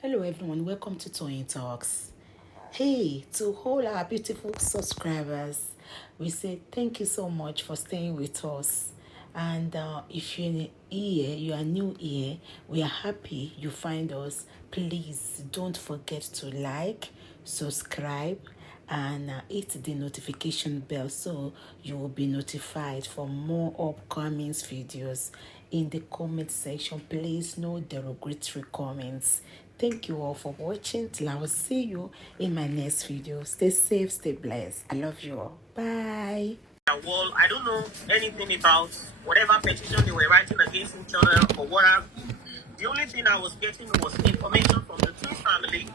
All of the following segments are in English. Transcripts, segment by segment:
Hello everyone, welcome to Toyeen Talks. Hey, to all our beautiful subscribers, we say thank you so much for staying with us. And if you're here, you are new here, we are happy you find us. Please don't forget to like, subscribe, and hit the notification bell so you will be notified for more upcoming videos. In the comment section, please no derogatory comments. Thank you all for watching. Till I will see you in my next video. Stay safe, stay blessed. I love you all. Bye. Well, I don't know anything about whatever petition they were writing against each other or what have you. The only thing I was getting was information from the two family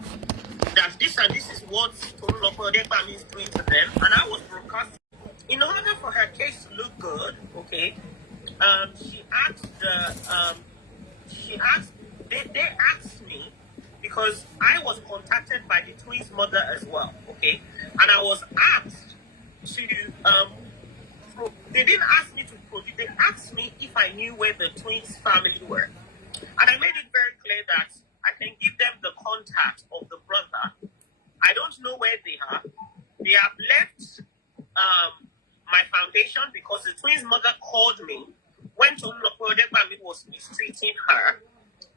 that this and this is what Tolulope Odekpami is doing to them, and I was broadcasting. In order for her case to look good, okay, she asked they asked me because I was contacted by the twins' mother as well, okay, and I was asked to they didn't ask me to produce. They asked me if I knew where the twins' family were, and I made it very clear that I can give them the contact of the brother. I don't know where they are. They have left my foundation because the twins' mother called me when Tolulope Odekpami was mistreating her,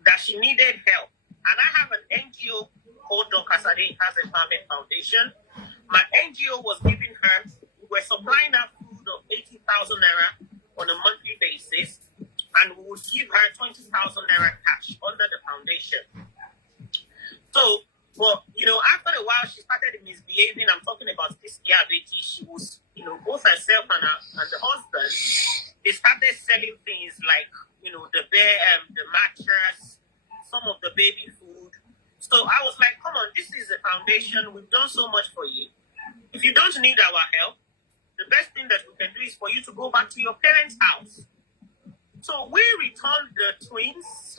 that she needed help. And I have an NGO called Dorcas Adeyinka's Empowerment Foundation. My NGO was giving her, we're supplying her food of 80,000 naira on a monthly basis, and we would give her 20,000 naira cash under the foundation. So, well, after a while, she started misbehaving. I'm talking about this Betty. She was, both herself and the husband, they started selling things like, the bed, the mattress, some of the baby food. So I was like, come on, this is a foundation. We've done so much for you. If you don't need our help, the best thing that we can do is for you to go back to your parents' house. So we returned the twins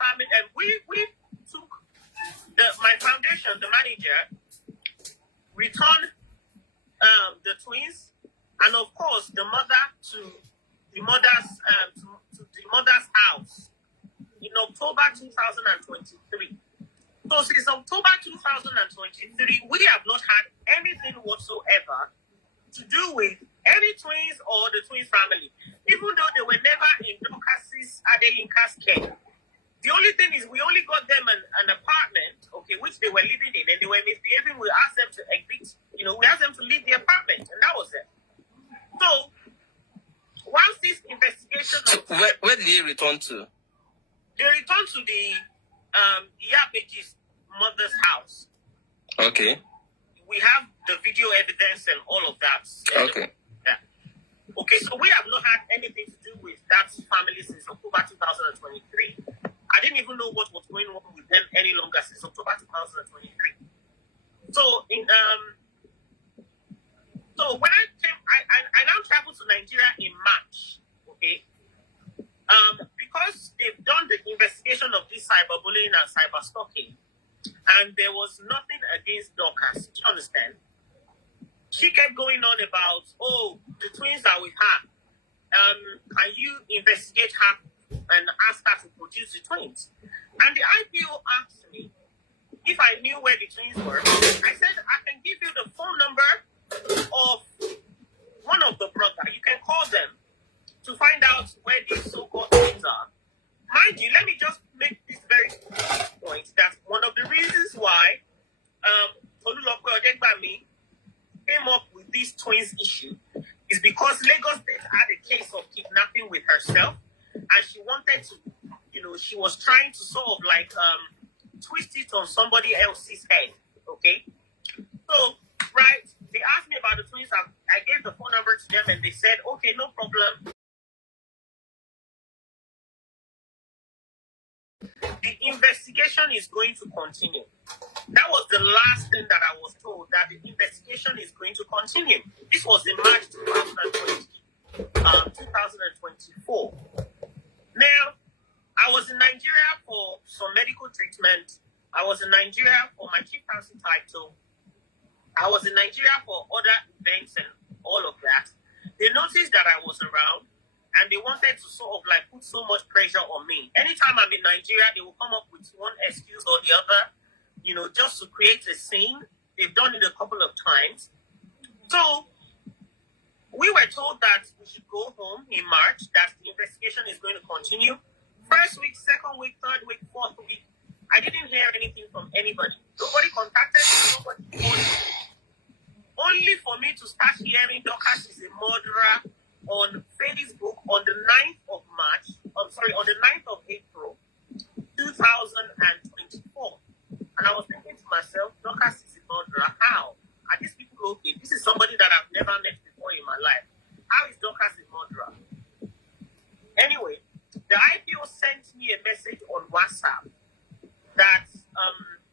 family, and we took my foundation, the manager, returned the twins, and of course the mother to the mother's house in October 2023. So since October 2023, we have not had anything whatsoever to do with any twins or the twins family, even though they were never in Dorcas Adeyinka's care. The only thing is we only got them an apartment, okay, which they were living in, and they were misbehaving. We asked them to exit, we asked them to leave the apartment, and that was it. So once this investigation... So where did they return to? They returned to the Iyabeji's mother's house. Okay. We have the video evidence and all of that. Okay. Yeah. Okay, so we have not had anything to do with that family since October 2023. I didn't even know what was going on with them any longer since October 2023. So so when I came, I now traveled to Nigeria in March. Okay. Because they've done the investigation of this cyberbullying and cyberstalking, and there was nothing against Dorcas. Do you understand? She kept going on about, the twins are with her. Can you investigate her and ask her to produce the twins? And the IPO asked me if I knew where the twins were. I said, I can give you the phone number of one of the brothers. You can call them to find out where these so-called twins are. Mind you, let me just make this very point that one of the reasons why Tolulope Odekpami came up with this twins issue is because Lagos State had a case of kidnapping with herself, and she wanted to, she was trying to sort of like twist it on somebody else's head, okay? So, right, they asked me about the twins. I gave the phone number to them, and they said, okay, no problem. The investigation is going to continue. That was the last thing that I was told, that the investigation is going to continue. This was in March 2024. Now, I was in Nigeria for some medical treatment. I was in Nigeria for my chieftaincy title. I was in Nigeria for other events and all of that. They noticed that I was around. and they wanted to sort of like put so much pressure on me. Anytime I'm in Nigeria, they will come up with one excuse or the other, you know, just to create a scene. They've done it a couple of times. So we were told that we should go home in March, that the investigation is going to continue. First week, second week, third week, fourth week, I didn't hear anything from anybody. Nobody contacted me, nobody called me. Only for me to start hearing Dorcas is a murderer on Facebook on the 9th of March, on the 9th of April, 2024. And I was thinking to myself, Dorcas is a murderer. How? Are these people okay? This is somebody that I've never met before in my life. How is Dorcas a murderer? Anyway, the IPO sent me a message on WhatsApp that,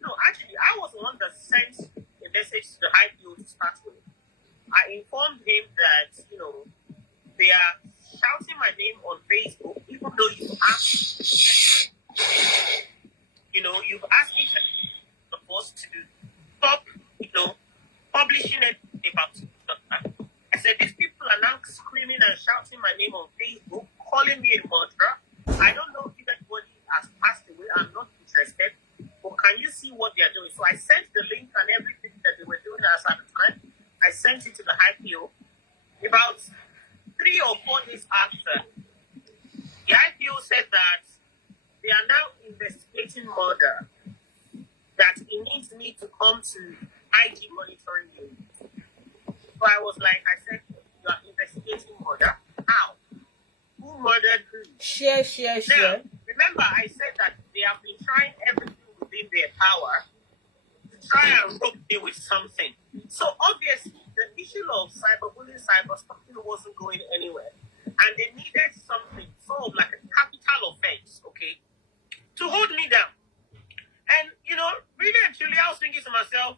no, actually, I was the one that sent a message to the IPO to start with. I informed him that, you know, they are shouting my name on Facebook, even though you've asked each of us to stop, you know, publishing it about it. I said, these people are now screaming and shouting my name on Facebook, calling me a murderer. I don't know if anybody has passed away. I'm not interested. But can you see what they are doing? So I sent the link and everything that they were doing at the time. I sent it to the IPO. About 3 or 4 days after, the IPO said that they are now investigating murder, that it needs me to come to IG monitoring unit. So I was like, I said, you are investigating murder? How? Who murdered who? Share. Now, remember I said that they have been trying everything within their power to try and rope me with something. So obviously, the issue of cyberbullying, cyberstalking wasn't going anywhere. And they needed something, sort of like a capital offense, okay, to hold me down. And, you know, really and truly, I was thinking to myself,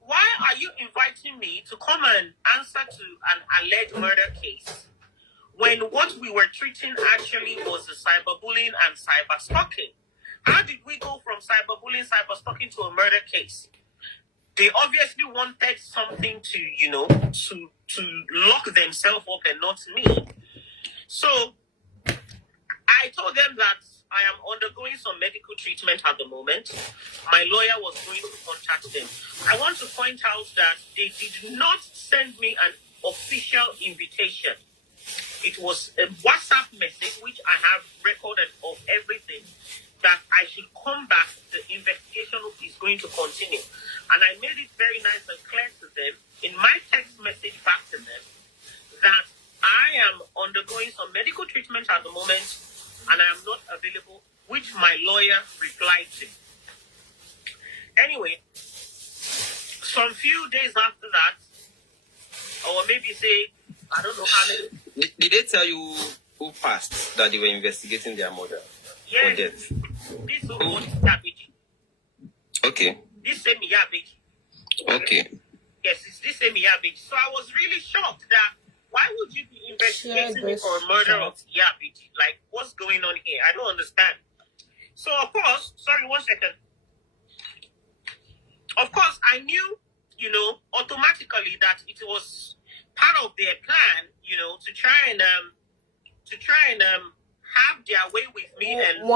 why are you inviting me to come and answer to an alleged murder case when what we were treating actually was the cyberbullying and cyberstalking? How did we go from cyberbullying, cyberstalking to a murder case? They obviously wanted something to, you know, to lock themselves up and not me. So I told them that I am undergoing some medical treatment at the moment. My lawyer was going to contact them. I want to point out that they did not send me an official invitation. It was a WhatsApp message, which I have recorded of everything, that I should come back. The investigation is going to continue. And I made it very nice and clear to them in my text message back to them that I am undergoing some medical treatment at the moment and I am not available, which my lawyer replied to. Anyway, some few days after that, or maybe say, I don't know how many. Did they tell you who passed that they were investigating their murder or death? This was Yabeji. Okay. This same Yabeji. Okay. Yes, it's this same Yabeji. So I was really shocked that why would you be investigating me for a murder of Yabeji? Like, what's going on here? I don't understand. So, of course, sorry, 1 second. Of course, I knew, you know, automatically that it was part of their plan, you know, to try and have their way with me and, you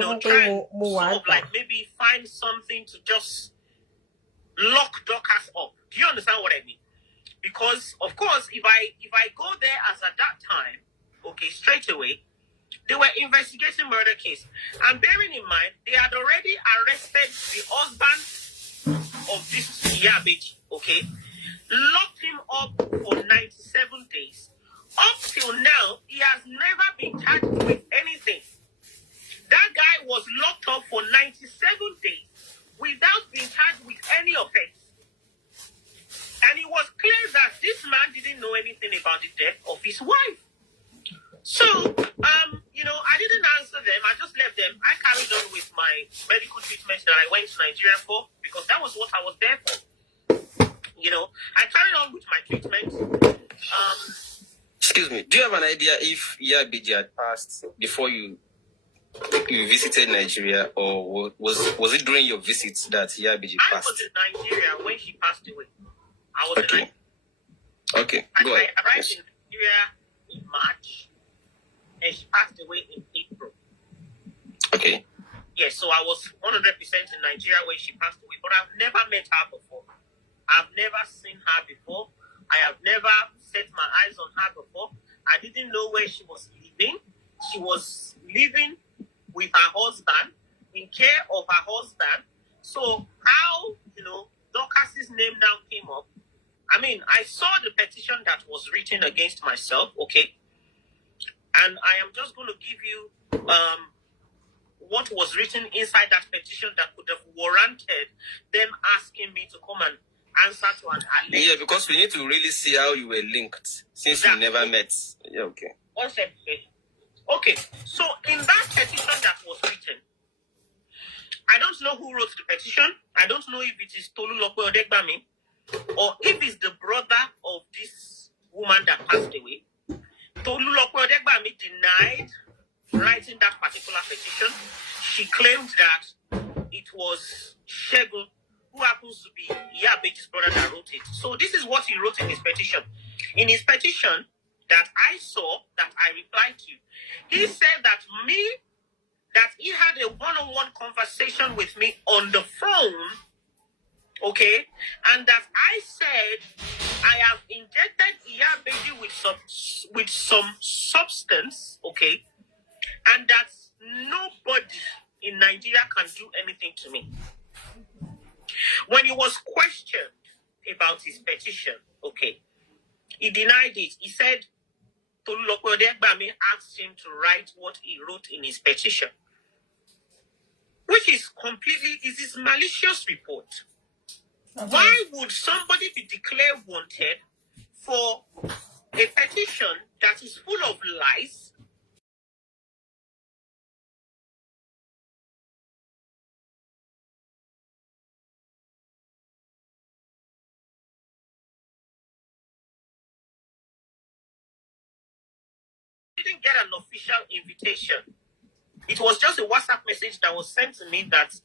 know, try and sort of like maybe find something to just lock Dorcas up. Do you understand what I mean? Because, of course, if I go there as at that time, okay, straight away, they were investigating murder case. And bearing in mind, they had already arrested the husband of this Yabeji, okay, locked him up for 97 days. Up till now, he has never been charged with anything. That guy was locked up for 97 days without being charged with any offense. And it was clear that this man didn't know anything about the death of his wife. So, you know, I didn't answer them. I just left them. I carried on with my medical treatment that I went to Nigeria for, because that was what I was there for. You know, I carried on with my treatment. Excuse me. Do you have an idea if Yabeji had passed before you visited Nigeria, or was it during your visit that Yabeji passed? I was in Nigeria when she passed away. I was in Nigeria. Okay, go ahead. I arrived in Nigeria in March. and she passed away in April. Okay. Yes, so I was 100% in Nigeria when she passed away, but I've never met her before. I've never seen her before. I have never set my eyes on her before. I didn't know where she was living. She was living with her husband, in care of her husband. So how, Dorcas's name now came up. I mean, I saw the petition that was written against myself, okay? And I am just going to give you what was written inside that petition that could have warranted them asking me to come and answer to an alleged. Yeah, because we need to really see how you were linked since we never met. Yeah, okay. One second. Okay, so in that petition that was written, I don't know who wrote the petition. I don't know if it is Tolulope Odegbami or if it's the brother of this woman that passed away. Tolulope Odegbami denied writing that particular petition. She claimed that it was Shegun, who happens to be Iyabeji's brother, that wrote it. So this is what he wrote in his petition. In his petition that I saw, that I replied to, he said that he had a one-on-one conversation with me on the phone, okay, and that I said I have injected Iyabeji with some substance, okay, and that nobody in Nigeria can do anything to me. When he was questioned about his petition, okay, he denied it. He said Tolulope Odegbami asked him to write what he wrote in his petition, which is his malicious report. Okay. Why would somebody be declared wanted for a petition that is full of lies? Didn't get an official invitation. It was just a WhatsApp message that was sent to me that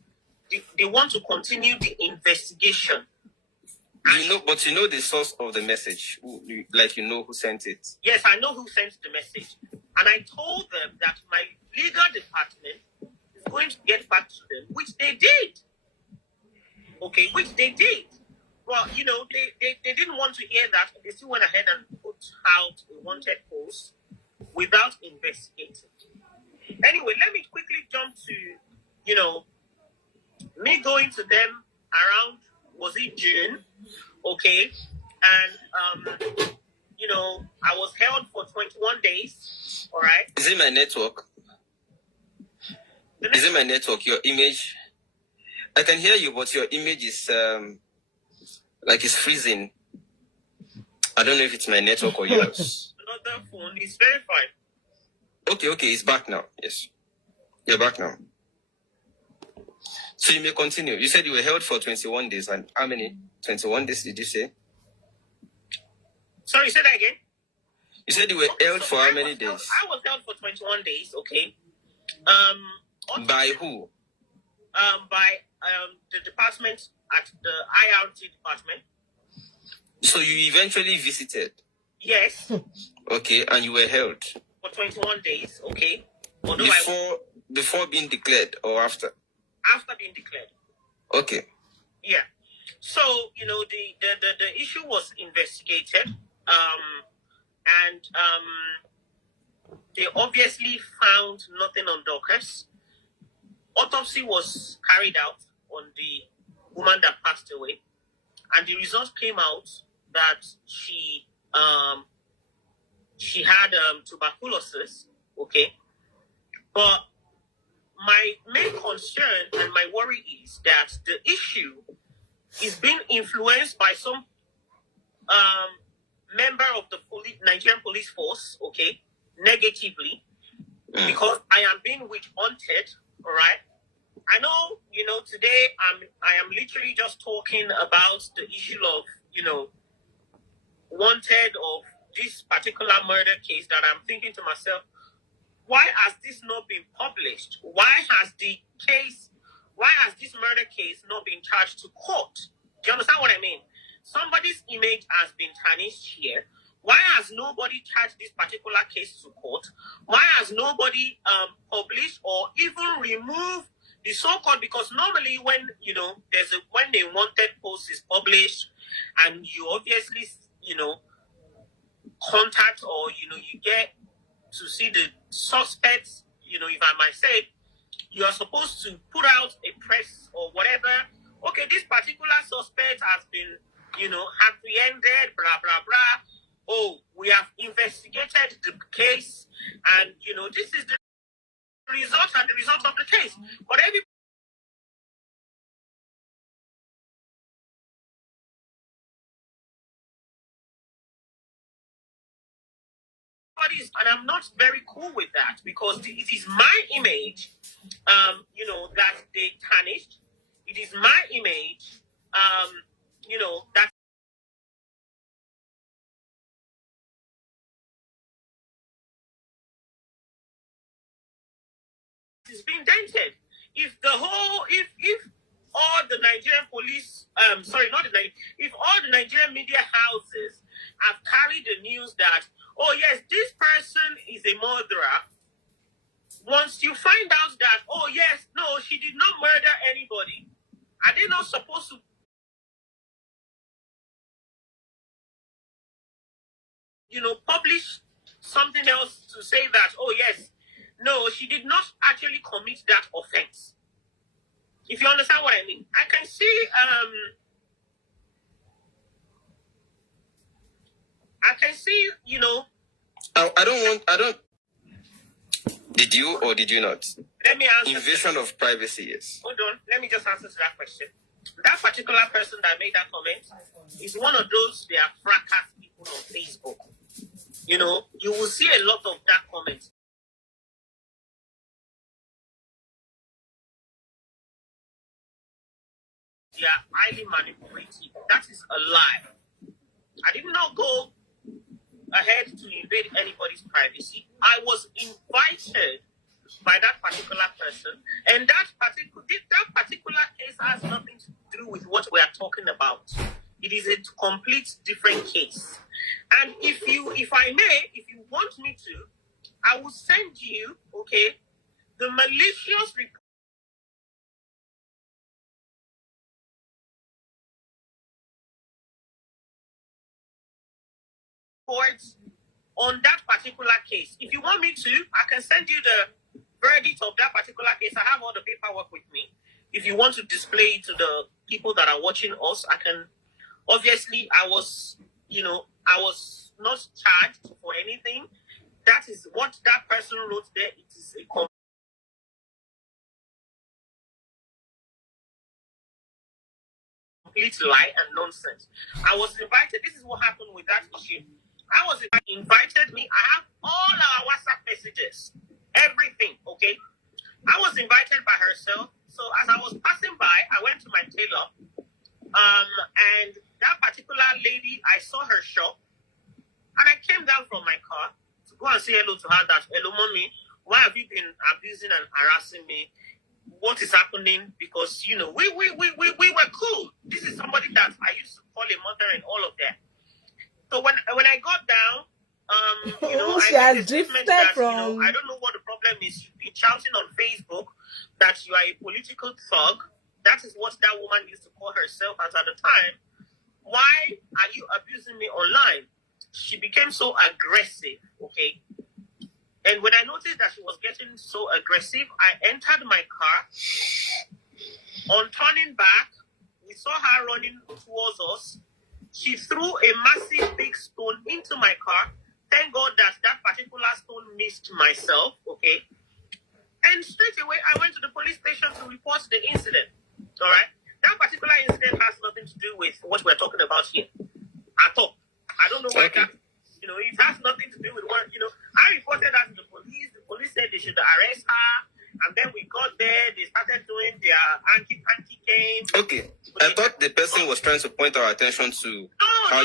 they want to continue the investigation. But you know the source of the message, you know who sent it. Yes, I know who sent the message, and I told them that my legal department is going to get back to them, which they did. Okay, which they did. Well, they didn't want to hear that. They still went ahead and put out a wanted post without investigating. Anyway, let me quickly jump to, me going to them around, was it June? Okay. And, I was held for 21 days. All right. Is it my network? Is it my network? Your image? I can hear you, but your image is, it's freezing. I don't know if it's my network or yours. Another phone is very fine. Okay, it's back now. Yes. You're back now. So you may continue. You said you were held for 21 days. And how many? 21 days, did you say? Sorry, say that again. You said you were held for how many days? I was held for 21 days, okay. By who? By the department at the IRT department. So you eventually visited? Yes. Okay, and you were held? For 21 days, okay. Before being declared or after? After being declared. Okay. Yeah. So, the issue was investigated. And they obviously found nothing on Dorcas. Autopsy was carried out on the woman that passed away. And the result came out that she had tuberculosis, okay? But my main concern and my worry is that the issue is being influenced by some member of the Nigerian police force, okay, negatively, because I am being witch-hunted, all right? I know, today I am literally just talking about the issue of, wanted of this particular murder case that I'm thinking to myself, why has this not been published? Why has this murder case not been charged to court? Do you understand what I mean? Somebody's image has been tarnished here, Why has nobody charged this particular case to court? Why has nobody published or even removed the so-called? Because normally when when a wanted post is published, and you obviously contact or you get to see the suspects, if I might say, you are supposed to put out a press or whatever. Okay, this particular suspect has been apprehended, blah blah blah. Oh, we have investigated the case, and this is the result and the result of the case. But everybody, and I'm not very cool with that, because it is my image, that they tarnished. It is my image, that is being dented. If all the Nigerian police, if all the Nigerian media houses have carried the news that, oh yes, this person is a murderer, once you find out that, oh yes, no, she did not murder anybody, are they not supposed to, publish something else to say that, oh yes, no, she did not actually commit that offense? If you understand what I mean. I can see I don't. Did you or did you not? Let me answer. Invasion of privacy, yes. Hold on. Let me just answer to that question. That particular person that made that comment is one of those, they are fracas people on Facebook. You will see a lot of that comment. They are highly manipulative. That is a lie. I did not go ahead to invade anybody's privacy. I was invited by that particular person, and that particular case has nothing to do with what we are talking about. It is a complete different case. And if I may, if you want me to, I will send you, okay, the malicious reports on that particular case. If you want me to, I can send you the verdict of that particular case. I have all the paperwork with me. If you want to display it to the people that are watching us, I can. Obviously, I was not charged for anything. That is what that person wrote there. It is a complete lie and nonsense. I was invited. This is what happened with that issue. I was invited me. I have all our WhatsApp messages, everything. Okay, I was invited by herself. So as I was passing by, I went to my tailor, and that particular lady, I saw her shop, and I came down from my car to go and say hello to her. That, hello, mommy, why have you been abusing and harassing me? What is happening? Because we were cool. This is somebody that I used to call a mother and all of that. So when I got down, she has drifted from. I don't know what the problem is. You've been shouting on Facebook that you are a political thug. That is what that woman used to call herself at the time. Why are you abusing me online? She became so aggressive, okay? And when I noticed that she was getting so aggressive, I entered my car. On turning back, we saw her running towards us. She threw a massive big stone into my car. Thank God that particular stone missed myself, okay? And straight away, I went to the police station to report the incident, all right? That particular incident has nothing to do with what we're talking about here at all. I don't know why that, it has nothing to do with what, I reported that to the police. The police said they should arrest her. And then we got there, they started doing their anti-game. Okay. I thought the person was trying to point our attention to how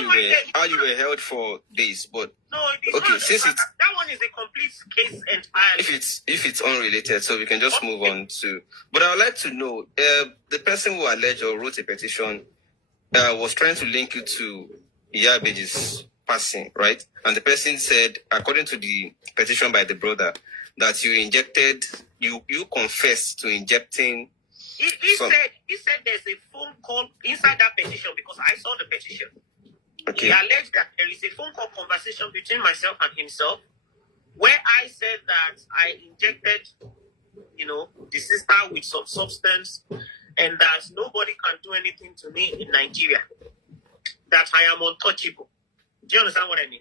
you were held for days, but no, it's okay, not. since it's that one is a complete case entirely. If it's unrelated, so we can just move on to. But I would like to know, the person who alleged or wrote a petition was trying to link you to Iyabeji's person, right? And the person said, according to the petition by the brother, that you confessed to injecting. He said there's a phone call inside that petition because I saw the petition. Okay. He alleged that there is a phone call conversation between myself and himself where I said that I injected, the sister with some substance and that nobody can do anything to me in Nigeria. That I am untouchable. Do you understand what I mean?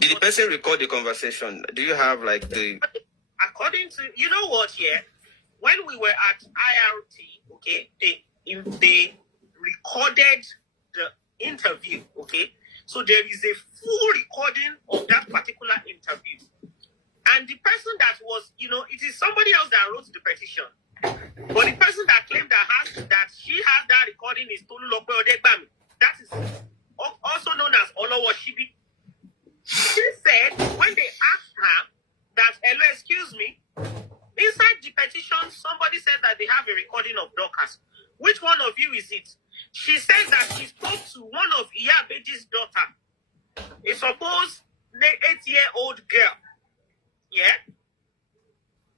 Did the person record the conversation? Do you have the... According to, when we were at IRT, okay, they recorded the interview, okay? So there is a full recording of that particular interview. And the person that was, it is somebody else that wrote the petition. But the person that claimed that she has that recording is Tolulope Odegbami. That is also known as Olowo Shibi. She said, when they asked her that, hello, excuse me, inside the petition, somebody said that they have a recording of Dorcas. Which one of you is it? She said that she spoke to one of Iyabeji's daughter, a supposed 8-year-old girl. Yeah?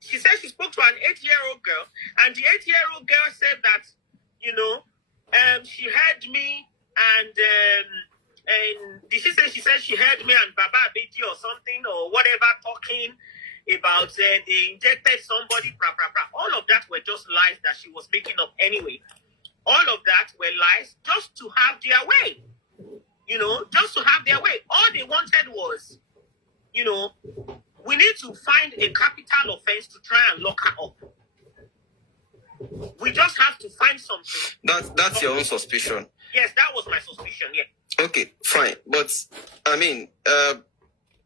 She said she spoke to an 8-year-old girl, and the 8-year-old girl said that, she heard me, and she said she heard me and Baba Abeji or something, or whatever, talking about they injected somebody, blah, blah, blah. All of that were just lies that she was making up anyway. All of that were lies just to have their way. Just to have their way. All they wanted was, we need to find a capital offense to try and lock her up. We just have to find something. That's your own suspicion. Yes, that was my suspicion, yeah. Okay, fine. But,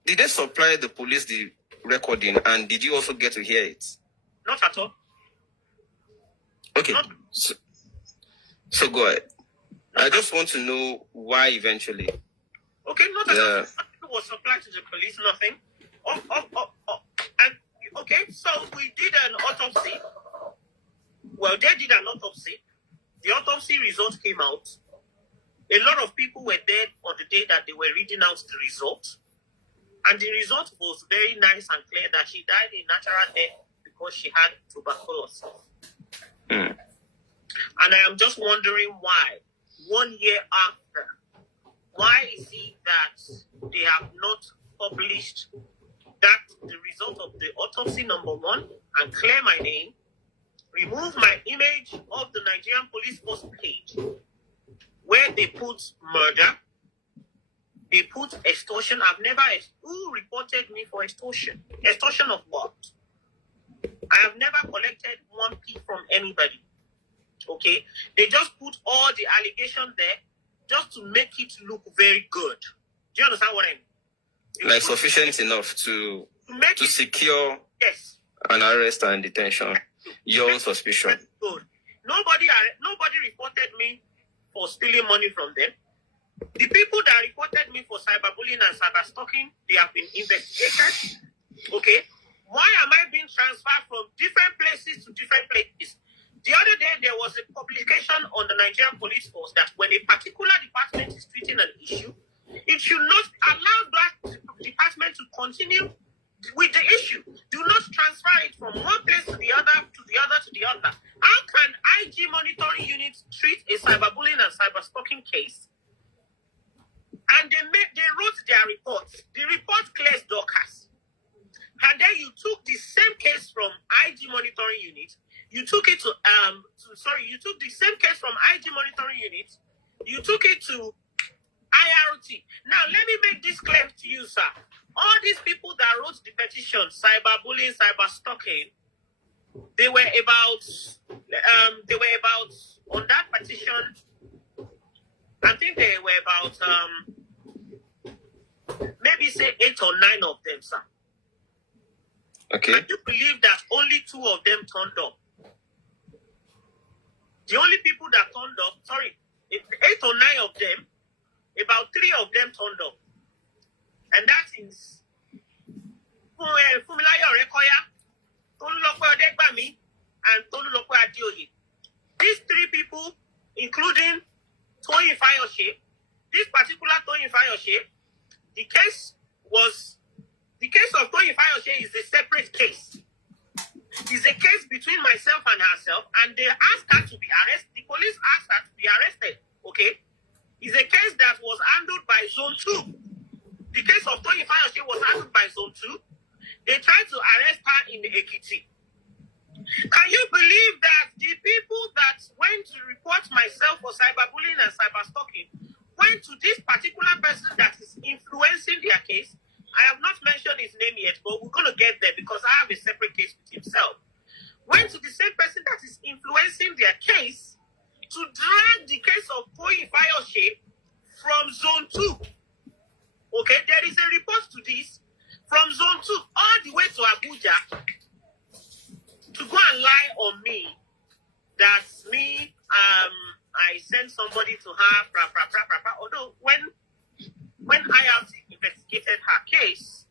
did they supply the police the recording, and did you also get to hear it? Not at all. Okay, so go ahead. I just want to know why eventually. Okay, not at all. It was supplied to the police, nothing. And, okay, so we did an autopsy. Well, they did an autopsy. The autopsy result came out. A lot of people were there on the day that they were reading out the result. And the result was very nice and clear that she died a natural death because she had tuberculosis. Mm. And I am just wondering why, 1 year after, why is it that they have not published the result of the autopsy, number one, and clear my name, remove my image of the Nigerian Police Force page, where they put murder, they put extortion. Who reported me for extortion? Extortion of what? I have never collected 1p from anybody. Okay? They just put all the allegations there just to make it look very good. Do you understand what I mean? Like sufficient enough to secure an arrest and detention. Your own suspicion. Good. Nobody reported me for stealing money from them. The people that reported me for cyberbullying and cyberstalking, they have been investigated. Okay? Why am I being transferred from different places to different places? The other day, there was a publication on the Nigerian Police Force that when a particular department is treating an issue, it should not allow that department to continue with the issue. Do not transfer it from one place to the other, to the other, to the other. How can IG monitoring units treat a cyberbullying and cyberstalking case? And they wrote their reports. The report clears Dorcas. And then you took the same case from IG monitoring unit. You took it you took the same case from IG monitoring unit. You took it to IRT. Now, let me make this clear to you, sir. All these people that wrote the petition, cyberbullying, cyberstalking, they were about, on that petition, I think they were about, maybe say 8 or 9 of them, sir. Okay. And you believe that only 2 of them turned up? The only people that turned up, 8 or 9 of them, about 3 of them turned up. And that is Fumilayo Rekoya, Tolulope Odegbami, and Tolulope Adioye. These 3 people, including Toyin Fayose, this particular Toyin Fayose, the case of Tony Fayose is a separate case. It's a case between myself and herself, and they asked her to be arrested. The police asked her to be arrested, okay? It's a case that was handled by Zone 2. The case of Tony Fayose was handled by Zone 2. They tried to arrest her in Ekiti. Can you believe that the people that went to report myself for cyberbullying and cyberstalking went to this particular person that is influencing their case? I have not mentioned his name yet, but we're going to get there because I have a separate case with himself. Went to the same person that is influencing their case to drag the case of Tony Fayose from Zone 2. Okay, there is a report to this from Zone 2 all the way to Abuja to go and lie on me that me, I sent somebody to her, although when IRC investigated her case,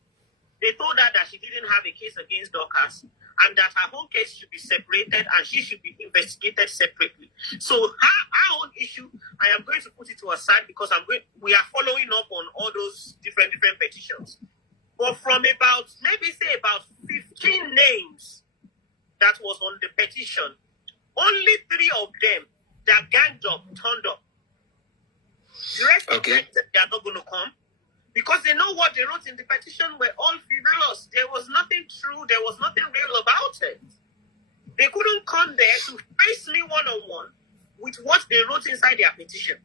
they told her that she didn't have a case against Dorcas and that her own case should be separated and she should be investigated separately. So her own issue, I am going to put it to a side because we are following up on all those different petitions. But from about 15 names that was on the petition, only 3 of them that ganged up turned up. The rest of them, they are not going to come because they know what they wrote in the petition were all frivolous. There was nothing true. There was nothing real about it. They couldn't come there to face me one-on-one with what they wrote inside their petition.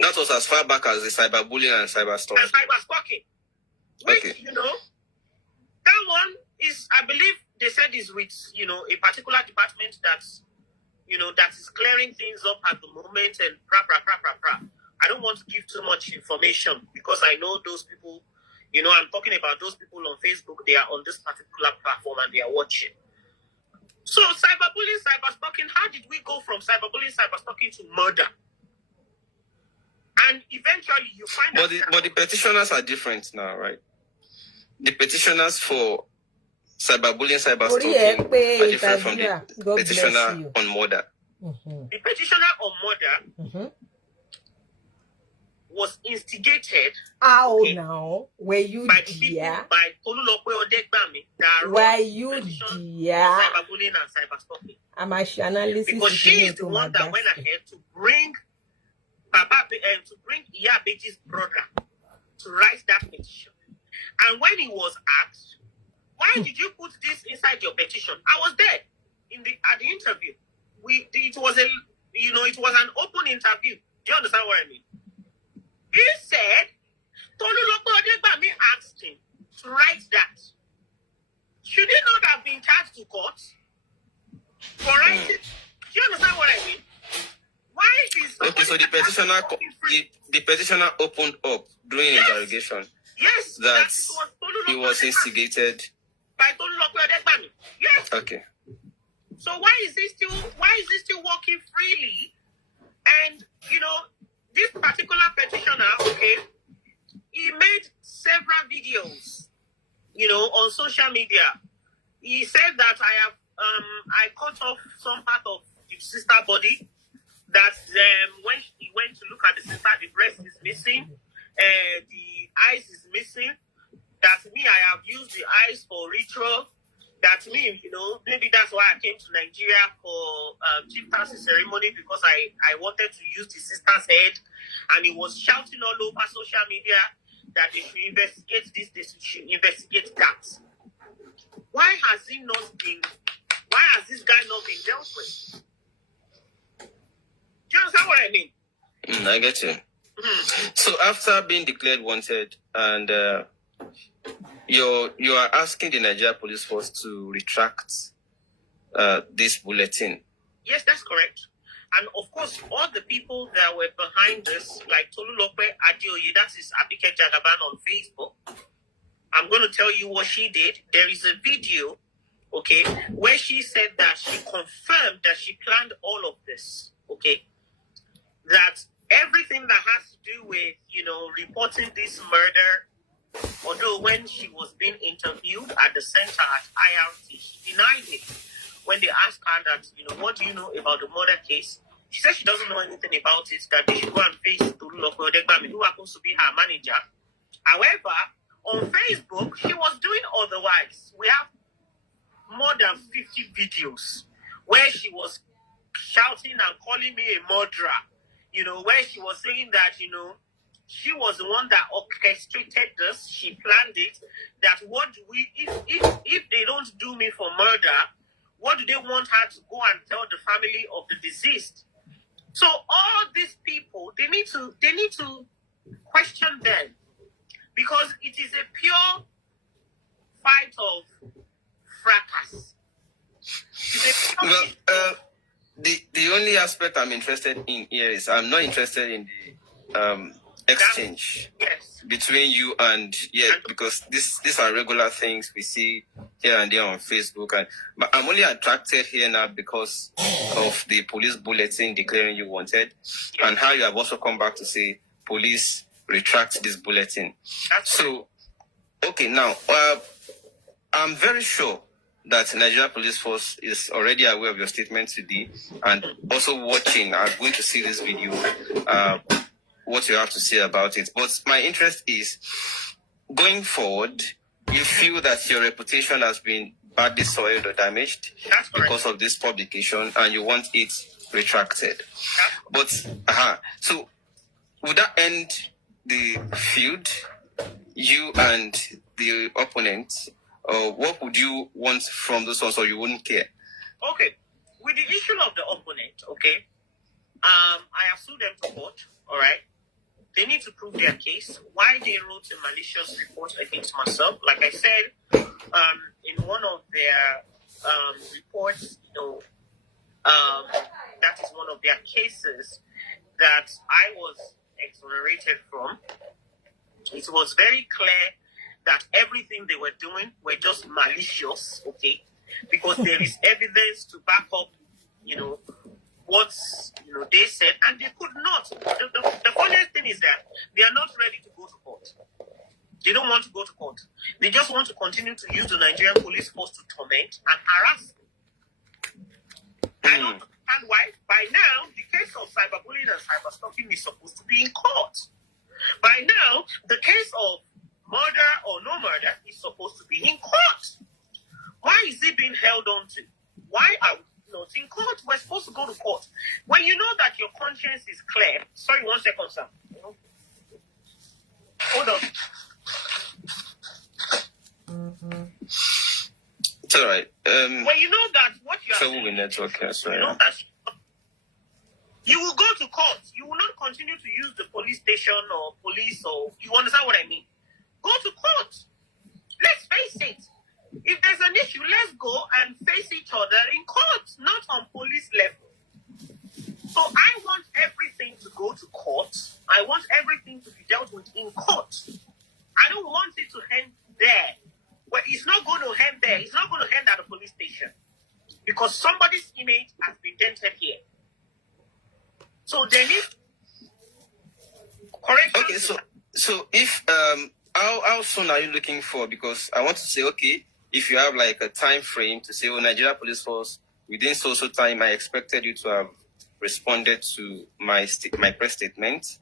That was as far back as the cyberbullying and cyberstalking. And cyberstalking. Which, that one is, I believe they said is with, a particular department that's, that is clearing things up at the moment and I don't want to give too much information because I know those people, I'm talking about those people on Facebook, they are on this particular platform and they are watching. So cyberbullying, cyberstalking, how did we go from cyberbullying, cyberstalking to murder? And eventually you find out... But the petitioners are different now, right? The petitioners for cyberbullying, cyberstalking are different from the petitioner on murder. Mm-hmm. The petitioner on murder was instigated. Now? Were you by the people, by Tolulope Odegbami, that were you cyberbullying and cyberstalking? Because she is the one that went ahead to bring Iya Beji's brother to write that petition. And when he was asked, why did you put this inside your petition? I was there at the interview. It was an open interview. Do you understand what I mean? He said, Tolulope Odegbami asked him to write that. Should he not have been charged to court for writing? Do you understand what I mean? Why is so the petitioner opened up during interrogation. Yes, that he was instigated by Tolulope Odegbami. Yes. Okay. So why is he still working freely? And this particular petitioner, he made several videos, on social media. He said that I cut off some part of the sister body. That when he went to look at the sister, the breast is missing, the eyes is missing. That me, I have used the eyes for ritual. That me, maybe that's why I came to Nigeria for chieftaincy ceremony because I wanted to use the sister's head, and he was shouting all over social media that they should investigate this, they should investigate that. Why has this guy not been dealt with? Do you understand what I mean? I get you. Mm-hmm. So after being declared wanted and you are asking the Nigeria Police Force to retract this bulletin. Yes, that's correct. And of course, all the people that were behind this, like Tolulope Adeoye, that is Abike Jagaban on Facebook. I'm going to tell you what she did. There is a video, where she said that she confirmed that she planned all of this, that everything that has to do with, reporting this murder, although when she was being interviewed at the center at IRT, she denied it. When they asked her that, what do you know about the murder case? She said she doesn't know anything about it, that they should go and face Tolulope Odegbami, who happens to be her manager. However, on Facebook, she was doing otherwise. We have more than 50 videos where she was shouting and calling me a murderer, where she was saying that, she was the one that orchestrated this, she planned it, that what do we, if they don't do me for murder, what do they want her to go and tell the family of the deceased? So all these people, they need to question them, because it is a pure fight of fracas. Well, the only aspect I'm interested in here is I'm not interested in the exchange between you and because these are regular things we see here and there on Facebook, but I'm only attracted here now because of the police bulletin declaring you wanted, and how you have also come back to say police retract this bulletin. So, okay, now I'm very sure that Nigeria Police Force is already aware of your statement today and also watching and going to see this video, what you have to say about it. But my interest is, going forward, you feel that your reputation has been badly soiled or damaged because of this publication and you want it retracted. But, so would that end the feud, you and the opponent? Or what would you want from those ones, or you wouldn't care? Okay, with the issue of the opponent, okay, I have sued them to court, all right? They need to prove their case. Why they wrote a malicious report against myself? Like I said, in one of their reports, that is one of their cases that I was exonerated from. It was very clear that everything they were doing were just malicious, okay? Because there is evidence to back up, what they said, and they could not. The funniest thing is that they are not ready to go to court. They don't want to go to court. They just want to continue to use the Nigerian police force to torment and harass me. I don't understand why. By now, the case of cyberbullying and cyberstalking is supposed to be in court. By now, the case of murder or no murder is supposed to be in court. Why is it being held on to? Why are we not in court? We're supposed to go to court. When you know that your conscience is clear. Sorry, 1 second, sir. Hold on. It's all right. When you know that what you are saying, you will go to court. You will not continue to use the police station or police, or you understand what I mean? Go to court. Let's face it. If there's an issue, let's go and face each other in court, not on police level. So I want everything to go to court. I want everything to be dealt with in court. I don't want it to end there. Well, it's not going to end there. It's not going to end at the police station. Because somebody's image has been dented here. So they need correction. Okay, so if how soon are you looking for? Because I want to say, okay, if you have like a time frame to say, Nigeria Police Force, within so time, I expected you to have responded to my press statement.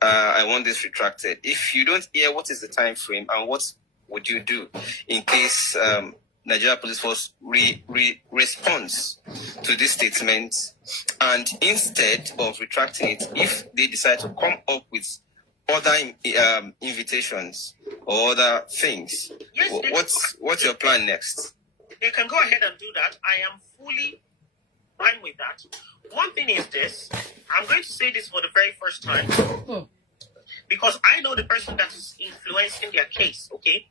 I want this retracted. If you don't hear, what is the time frame and what would you do in case Nigeria Police Force responds to this statement, and instead of retracting it, if they decide to come up with other invitations or other things, what's your plan next? They can go ahead and do that. I am fully fine with that. One thing is this, I'm going to say this for the very first time, because I know the person that is influencing their case, okay?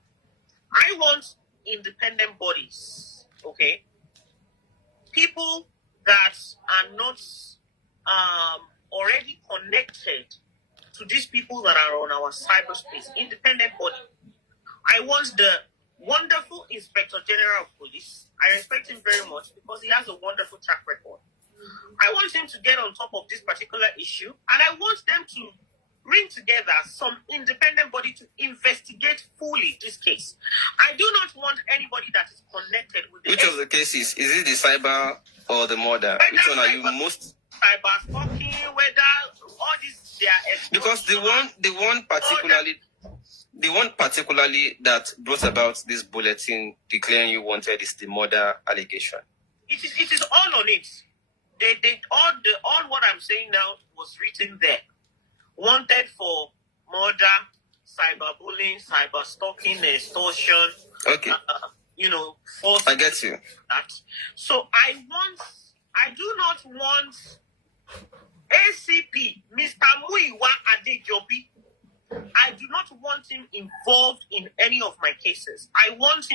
I want independent bodies, okay? People that are not already connected to these people that are on our cyberspace, independent body. I want the wonderful Inspector General of Police. I respect him very much because he has a wonderful track record. I want him to get on top of this particular issue, and I want them to bring together some independent body to investigate fully this case. I do not want anybody that is connected with the... Which of the cases? Is it the cyber or the murder? Which one are you most... Cyber stalking, whether all these... Because the one particularly... the one particularly that brought about this bulletin declaring you wanted is the murder allegation. It is all on it. All what I'm saying now was written there. Wanted for murder, cyberbullying, cyber stalking, extortion. Okay. False. I get you. That. So I do not want ACP, Mr. Muiwa Adejobi. I do not want him involved in any of my cases. I want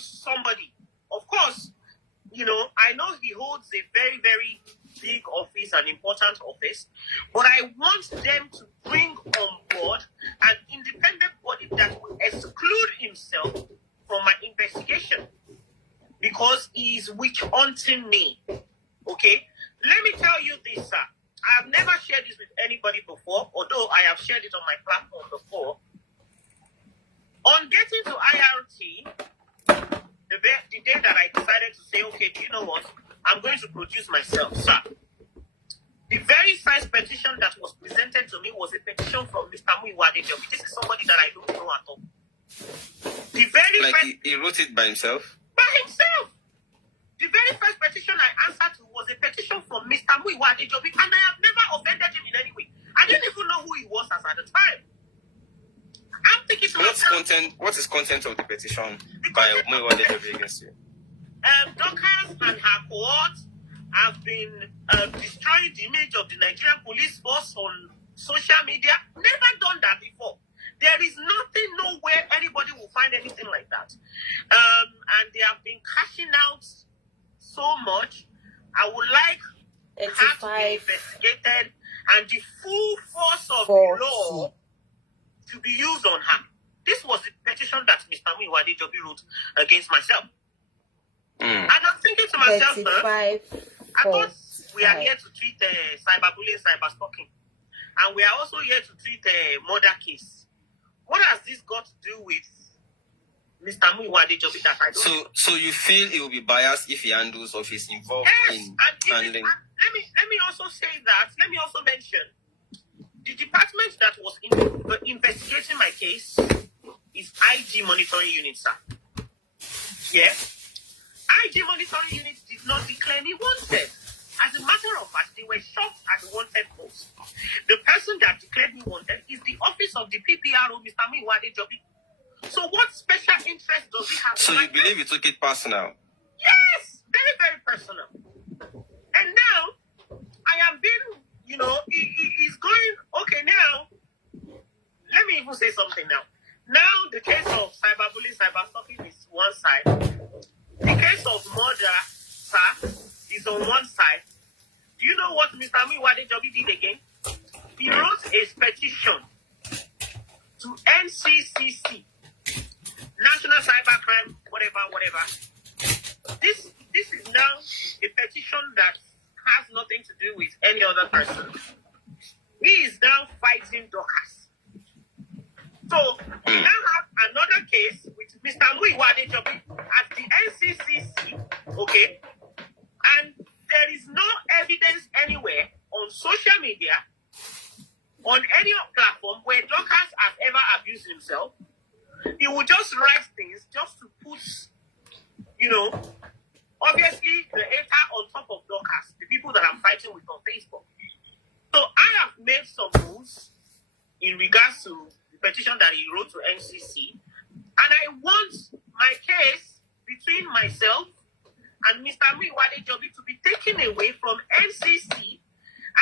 somebody. Of course, I know he holds a very, very big office, an important office, but I want them to bring on board an independent body that will exclude himself from my investigation because he is witch hunting me. Okay? Let me tell you this, sir. I have never shared this with anybody before, although I have shared it on my platform before. On getting to IRT, the day that I decided to say, okay, do you know what? I'm going to produce myself, sir. The very first petition that was presented to me was a petition from Mr. Muiwa Adejobi. This is somebody that I don't know at all. The very first... he wrote it by himself? By himself! The very first petition I answered to was a petition from Mr. Muiwa Adejobi, and I have never offended him in any way. I didn't even know who he was at the time. I'm thinking to myself... What is content of the petition by Muiwa Adejobi against you? Dorcas and her cohort have been destroying the image of the Nigerian police force on social media. Never done that before. There is nothing, nowhere anybody will find anything like that. And they have been cashing out so much. I would like her to be investigated and the full force of the law to be used on her. This was the petition that Mr. Muiwa Adejobi wrote against myself. And I'm thinking to myself, I thought we are here to treat cyberbullying, cyber stalking, and we are also here to treat murder case. What has this got to do with Mr. Muiwa Adejobi that I don't? So you feel he will be biased if he handles or if he's involved in handling? Let me also say that. Let me also mention the department that was investigating my case is IG Monitoring Unit, sir. Yeah. IG Monitoring Unit did not declare me wanted. As a matter of fact, they were shocked at the wanted post. The person that declared me wanted is the office of the PPRO, Mr. Muiwa Adejobi. So what special interest does he have? So you believe he took it personal? Yes, very, very personal. And now, I am being, he's going, okay, now, let me even say something now. Now, the case of cyberbullying, cyberstalking is one side. The case of murder, sir, is on one side. Do you know what Mr. Muiwa Adejobi did again? He wrote a petition to NCCC, National Cybercrime, whatever. This is now a petition that has nothing to do with any other person. He is now fighting Dorcas. So, we now have another case with Mr. Muiwa Adejobi at the NCCC, okay? And there is no evidence anywhere on social media, on any platform where Dorcas has ever abused himself. He will just write things just to put, obviously the hater on top of Dorcas, the people that I'm fighting with on Facebook. So I have made some moves in regards to the petition that he wrote to NCC, and I want my case between myself and Mr. Muiwa Adejobi to be taken away from NCC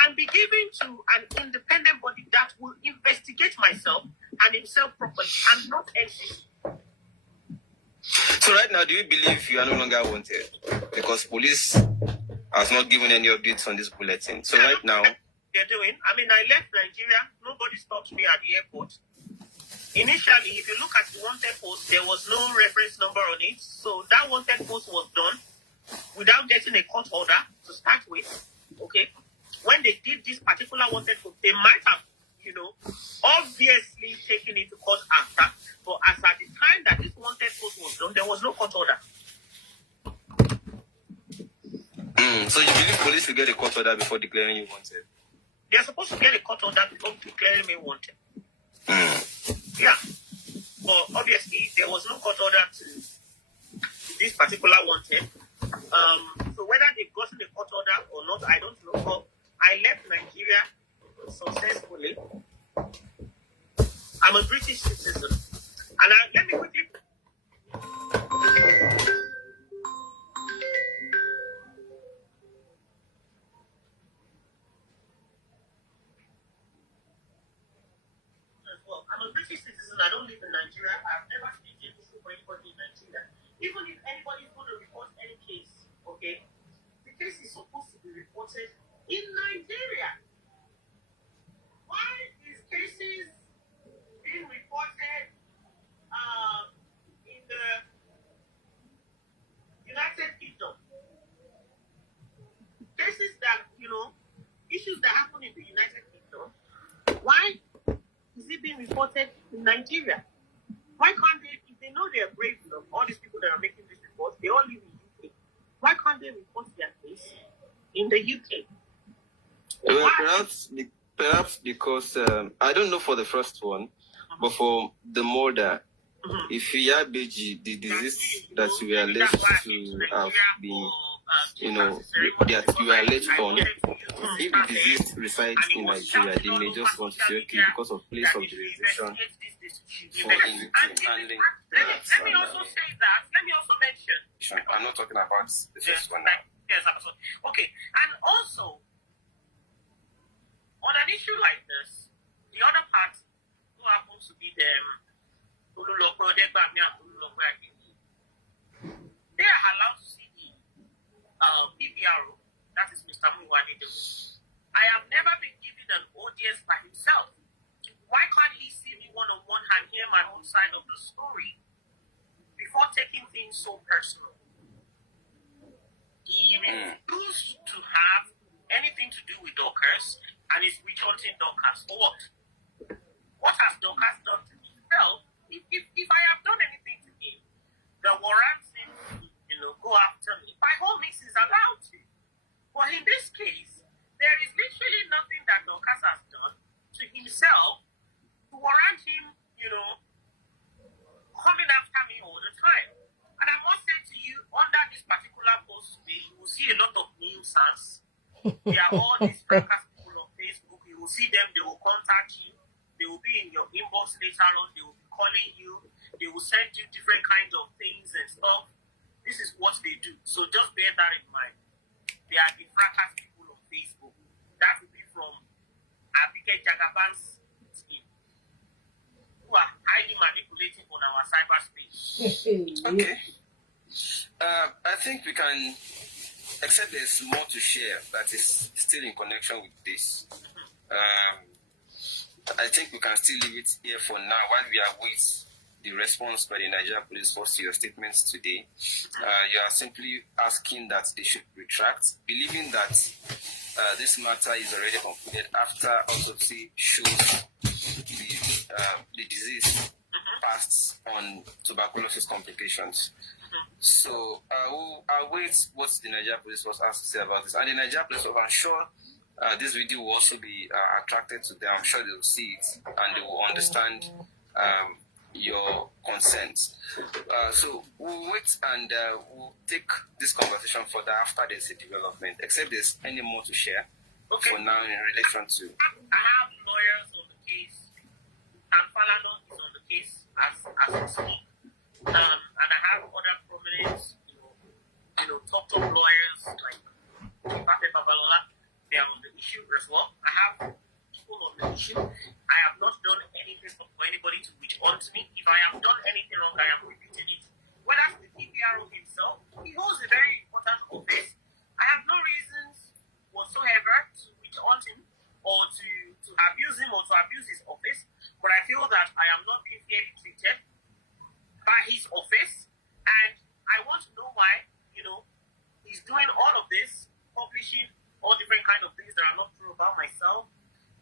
and be given to an independent body that will investigate myself and himself properly, and not NCC. So right now, do you believe you are no longer wanted? Because police has not given any updates on this bulletin. So right now... They're doing. I left Nigeria. Nobody stopped me at the airport. Initially, if you look at the wanted post, there was no reference number on it. So that wanted post was done without getting a court order to start with. Okay? When they did this particular wanted post, they might have, obviously taken it to court after. But as at the time that this wanted post was done, there was no court order. So you believe police will get a court order before declaring you wanted? They're supposed to get a court order before declaring me wanted. Yeah. But obviously, there was no court order to this particular wanted. So whether they've gotten a court order or not, I don't know. But I left Nigeria successfully. I'm a British citizen. And let me quickly... Well, I'm a British citizen. I don't live in Nigeria. I've never been able to for anybody in Nigeria. Even if anybody's going to report any case, okay, the case is supposed to be reported in Nigeria. Why is cases being reported in the United Kingdom? Cases that, issues that happen in the United Kingdom, why is it being reported in Nigeria? Why can't they, if they know they're brave enough, all these people that are making this report, they all live in the UK. Why can't they report their case in the UK? Well, perhaps because, I don't know for the first one, but for the murder, if you have the disease that you are alleged to have been, that you are alleged on, if the disease resides in Nigeria, they may just want to say, okay, because of place of jurisdiction, for handling. Let me also say that. Let me also mention. Sure. I'm not talking about the first one now. Yes, absolutely. Okay, and also on an issue like this, the other part who happens to be them, they are allowed to see the PPRO, that is Mr. Muwani. I have never been given an audience by himself. Why can't he see me one-on-one and hear my own side of the story before taking things so personal? He refused to have anything to do with Dorcas and is witch-hunting Dorcas. For what? What has Dorcas done to himself? If I have done anything to him, the warrants him to, go after me. By all means, he's allowed to. But in this case, there is literally nothing that Dorcas has done to himself to warrant him, coming after me all the time. And I must say to you, under this particular post today, you will see a lot of nuisance. There are all these fracas people on Facebook. You will see them, they will contact you. They will be in your inbox later on. They will be calling you. They will send you different kinds of things and stuff. This is what they do. So just bear that in mind. They are the fracas people on Facebook. That will be from Abike Jagaban's team, who are highly manipulating on our cyberspace. Okay. I think we can, except there's more to share that is still in connection with this. I think we can still leave it here for now while we await the response by the Nigeria Police Force to your statements today. You are simply asking that they should retract, believing that this matter is already concluded after autopsy shows the disease passed on tuberculosis complications. So I'll wait what the Nigeria Police Force has to say about this. And the Nigeria Police Force, I'm sure this video will also be attracted to them. I'm sure they will see it and they will understand your consent. So we'll wait and we'll take this conversation further after there's a development, except there's any more to share for now in relation to... I have lawyers on the case, and Falano is on the case as we speak. And I have other prominent, top lawyers like Pape Babalola. They are on the issue as well. I have people on the issue. I have not done anything for anybody to reach on to me. If I have done anything wrong, I am repeating it. Whether the PPRO himself, he holds a very important office. I have no reasons whatsoever to reach on him or to abuse him or to abuse his office. But I feel that I am not being fairly treated by his office, and I want to know why, he's doing all of this, publishing all different kind of things that are not true about myself,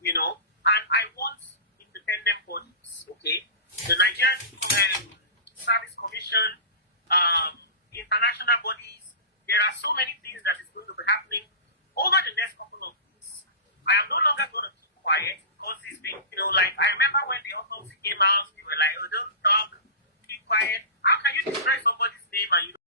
and I want independent bodies, okay? The Nigerian Service Commission, international bodies, there are so many things that is